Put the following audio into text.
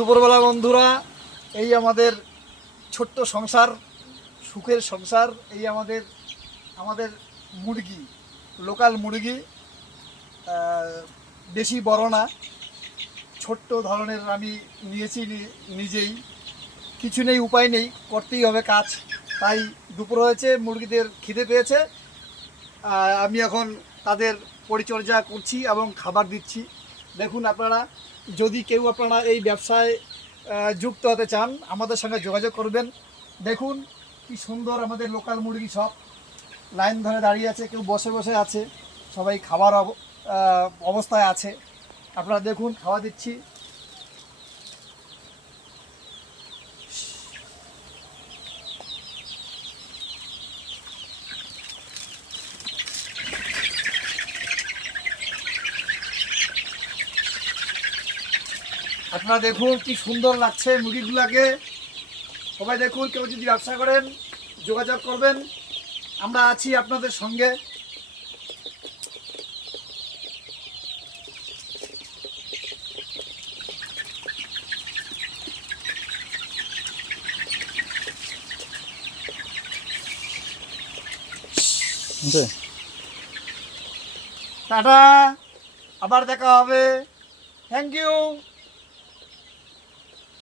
দুপুরবেলা বন্ধুরা, এই আমাদের ছোট্ট সংসার, সুখের সংসার। এই আমাদের আমাদের মুরগি, লোকাল মুরগি, বেশি বড় না, ছোট্ট ধরনের আমি নিয়েছি নিজেই। কিছু নেই, উপায় নেই, করতেই হবে কাজ। তাই দুপুর হয়েছে, মুরগিদের খিদে পেয়েছে, আমি এখন তাদের পরিচর্যা করছি এবং খাবার দিচ্ছি। দেখুন আপনারা, যদি কেউ আপনারা এই ব্যবসায় যুক্ত হতে চান, আমাদের সঙ্গে যোগাযোগ করবেন। দেখুন কি সুন্দর আমাদের লোকাল মুরগি, সব লাইন ধরে দাঁড়িয়ে আছে, কেউ বসে বসে আছে, সবাই খাবার অবস্থায় আছে। আপনারা দেখুন, খাওয়া দিচ্ছি। আপনারা দেখুন কি সুন্দর লাগছে মুরগিগুলাকে। সবাই দেখুন, কেউ যদি ব্যবসা করেন যোগাযোগ করবেন, আমরা আছি আপনাদের সঙ্গে। টাটা, আবার দেখা হবে। Thank you.